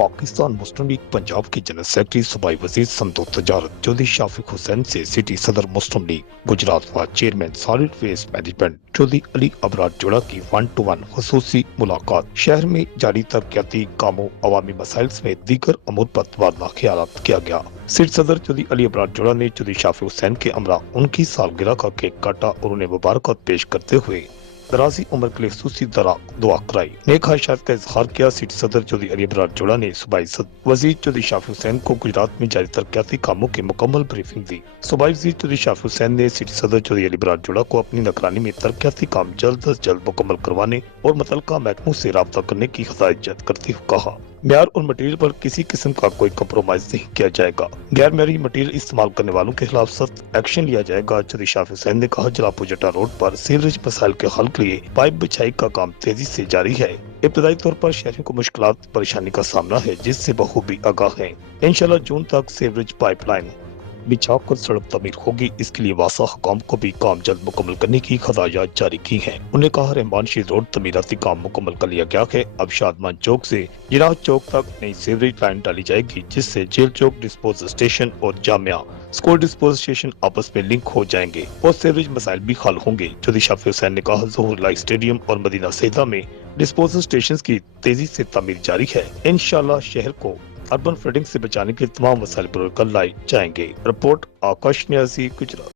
पाकिस्तान मुस्लिम league Punjab के general secretary सूबाई वजीर समदो तजारत चौधरी शाफिक हुसैन से सिटी सदर मुस्लिम लीग गुजरात व chairman solid waste management Chaudhry Ali Abrar जोड़ा की 1-to-1 खसूसी मुलाकात। शहर में जारी तरक्याती कामों, अवामी मसाइल समेत दीगर अमूर पर तबादला ख्यालात किया गया। सिटी सदर चौधरी अली अबरार जोड़ा ने चौधरी शाफिक हुसैन के हमरा उनकी सालगिरह का केक काटा और उन्हें मुबारकबाद पेश करते हुए दराजी उम्र के लिए खसूसी दुआ कराई। नेक ख्वाहिशात का इजहार किया। सिटी सदर चौधरी अली अबरार जोड़ा ने सूबाई वजीर चौधरी शाफिक हुसैन को गुजरात में जारी तरक्याती कामों की मुकम्मल ब्रीफिंग दी। सूबाई वजीर चौधरी शाफिक हुसैन ने सिटी सदर चौधरी अली अबरार जोड़ा को अपनी निगरानी में तरक्याती काम जल्द अज जल्द मुकम्मल करवाने और मुतल्लिका महकमों से राब्ता करने की हिदायत करते हुए कहा, म्यार और मटेरियल पर किसी किस्म का कोई कंप्रोमाइज नहीं किया जाएगा। गैर म्यारी मटेरियल इस्तेमाल करने वालों के खिलाफ सख्त एक्शन लिया जाएगा। चौधरी शाफिक हुसैन ने कहा, जलापू जटा रोड पर सीवरेज मसाइल के हल के लिए पाइप बिछाई का काम तेजी से जारी है। इब्तदाई तौर पर शहरियों को मुश्किलात परेशानी का सामना है, जिससे बखूबी आगाह है। इंशाल्लाह जून तक सीवरेज पाइपलाइन बिछाकर सड़क तमीर होगी। इसके लिए वासा हुकाम को भी काम जल्द मुकम्मल करने की हिदायत जारी की हैं। उन्होंने कहा, रहमान शी रोड तमीराती काम मुकम्मल कर लिया गया है। अब शादमान चौक से जिनाह चौक तक नई सीवरेज लाइन डाली जाएगी, जिससे जेल चौक डिस्पोजल स्टेशन और जामिया स्कूल डिस्पोजल स्टेशन आपस में लिंक हो जाएंगे और सीवरेज मसाइल भी हल होंगे। चौधरी शाफिक हुसैन ने कहा, ज़ोहर लाई स्टेडियम और मदीना सैदा में डिस्पोजल स्टेशन की तेजी से तमीर जारी है। इंशाल्लाह शहर को अर्बन फ्लडिंग से बचाने के तमाम वसाइल पर लाए जाएंगे। रिपोर्ट आकाश न्याजी, गुजरात।